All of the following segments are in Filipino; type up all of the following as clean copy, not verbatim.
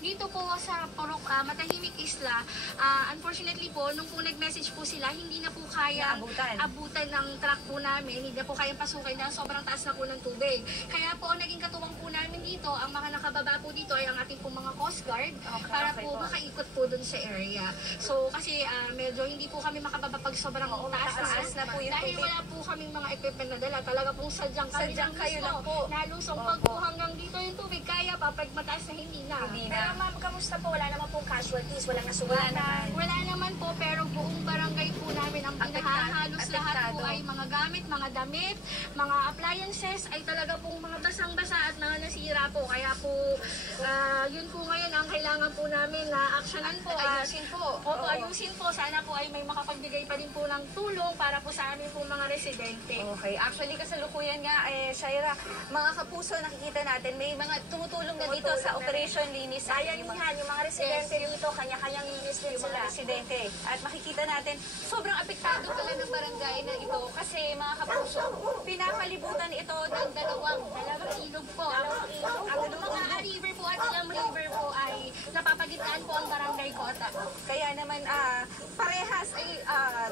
dito po sa Purok, Matahimik Isla, unfortunately po, nung po nag-message po sila, hindi na po kaya abutan ng truck po namin, hindi na po kayang pasukin na sobrang taas na po ng tubig. Kaya po, naging katuwang po namin dito, ang mga nakababa po dito ay ang ating po mga Coast Guard para po makaikot po dun sa area. So, kasi medyo hindi po kami makababa pag sobrang taas na po yung dahil wala po kaming mga equipment na dala. Talaga po sadyang kayo lang po. Nalusong pag po hanggang dito yung tubig, kaya pa pag mataas na hindi na. Pero ma'am, kamusta po? Wala naman pong casualties, walang nasugatan. Wala naman po, pero buong barangay po namin ang pinahahalos lahat po ay mga gamit, mga damit, mga appliances ay talaga pong mga basang-basa at mga nasira po. Kaya po, yun po ngayon ang kailangan po namin na aksyonan po. Ayusin po. Ayusin po. Sana po ay may makapagbigay pa din po ng tulong para po sa amin po mga residente. Okay. Actually, kasalukuyan nga, Shaira, mga kapuso, nakikita natin, may mga tumutulong na dito sa Operation Linis. Bayanihan, yung mga residente dito, kanya-kanyang linis din sila. Residente. At makikita natin, sobrang apektado pala ng barangay na ito kasi mga kapuso, pinapalibutan ito ng dalawang ilog po. Ang mga river po at ilang river po ay napapagitaan po ang barangay Kota. Kaya naman, parehas ay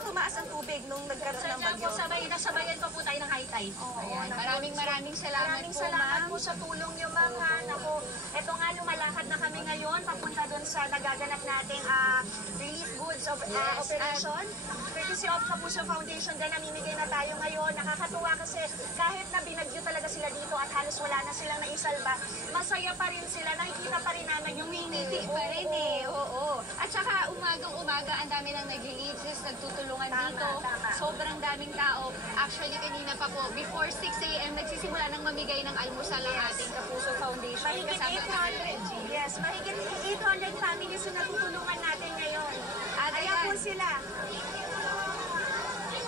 tumaas ang tubig nung nagkaroon ng bagyo. Nasabayan pa po tayo ng high tide. Ayan. Maraming salamat Maraming po, salamat ma'am. po sa tulong niyo, ma'am. Naku, eto nga, lumalakad na kami ngayon papunta doon sa nagaganap nating relief goods of operation. Courtesy of Kapuso Foundation, din namimigay na tayo ngayon. Nakakatuwa kasi kahit na binagyo talaga sila dito at halos wala na silang naisalba, masaya pa rin sila. Nakikita pa rin namin yung Community pa rin Oo. At saka umagang-umaga, ang dami nang nag-religious, nagtutulungan dito. Sobrang daming tao. Actually, kanina pa po, before 6 a.m., nagsisimula ng mamigay ng almusal ang ating Kapuso Foundation. mahigit 800. Yes, mahigit 800 families na natutulungan natin ngayon. At Ayan po sila.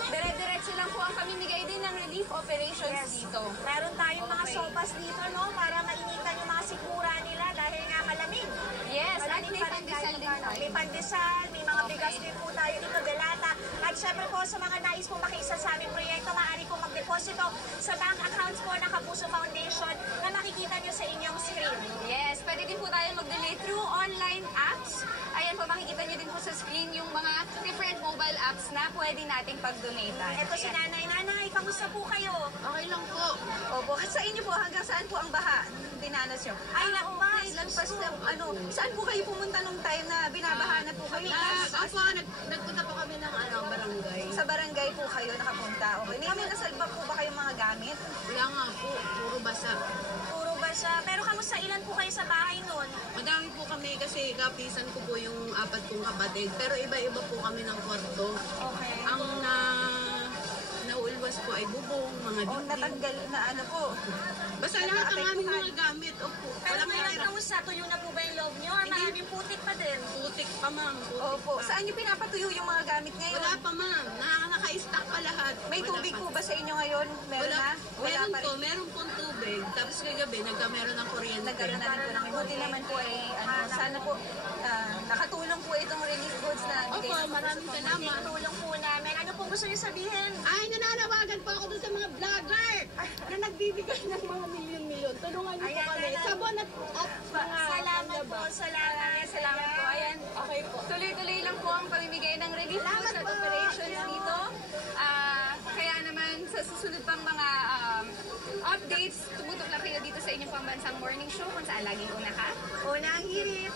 Dire-diretso lang po ang pamimigay din ng relief operations dito. Meron tayong mga sopas dito, no? Para mainitan yung mga sikmura nila dahil nga malamig. Yes, at Malamig may pa rin pandesal din tayo. tayo. May pandesal, may mga bigas din po tayo dito, delata. At syempre po sa mga nais po makiisa sa aming proyekto, maaari po magdeposito sa bank accounts po ng Kapuso Foundation na makikita nyo sa inyong screen. Yes, pwede din po tayo mag-donate through online apps. Ayan po, makikita nyo din po sa screen yung mga different mobile apps na pwede nating pag-donate. Ito si Nanay. Nanay, kamusta po kayo? Okay lang po. Opo, sa inyo po, hanggang saan po ang baha? Dinanas nyo? Ay, naku, okay, lampas na, saan po kayo pumunta nung time na binabaha na po kayo? Nagpunta po kami ng barangay. Sa barangay po kayo nakapunta. Okay, may nasalba po ba kayong mga gamit? Wala nga po, puro basa. Puro ba siya? Pero kamusta, ilan po kayo sa bahay nun? Madami po kami kasi kapisan ko po yung 4 kong kapatid. Pero iba-iba po kami ng kwarto. Okay. Ang naulwas po ay bubong, mga O, dingding. natanggal na ano po. Basta lahat ang aming mga gamit. Opo. Pero Walang ngayon, mahirap. kamusta? Tuyo na po ba yung loob nyo? Or maraming putik pa din? Putik pa, ma'am. Putik Opo, pa. saan nyo pinapatuyo yung mga gamit ngayon? Wala pa, ma'am. Naka-stack pa lahat. May Wala tubig pa. po ba sa inyo ngayon? Meron Wala. na? Meron pa po, rin. meron pong tubig. Tapos kagabi, nagkameron ng kuryente. Nagkaroon na rin po ng buti naman po ay sana po nakatulong po itong relief goods na bigay Opo, ng maraming salamat. Tulong po namin. Ano po gusto nyo sabihin? Ay, nananawagan po ako doon sa mga vlogger na nagbibigay ng mga milyon-milyon. Tulungan niyo po Ayan, kami. ayan. Sabon at mga... Salamat po, salamat. Salamat po. Ayan. Okay po. Tuloy-tuloy lang po ang pamimigay ng relief goods at operations dito. Kaya naman sa susunod pang mga updates, tumutok lang kayo dito sa inyong pambansang morning show kung saan laging una ka. Unang hirit.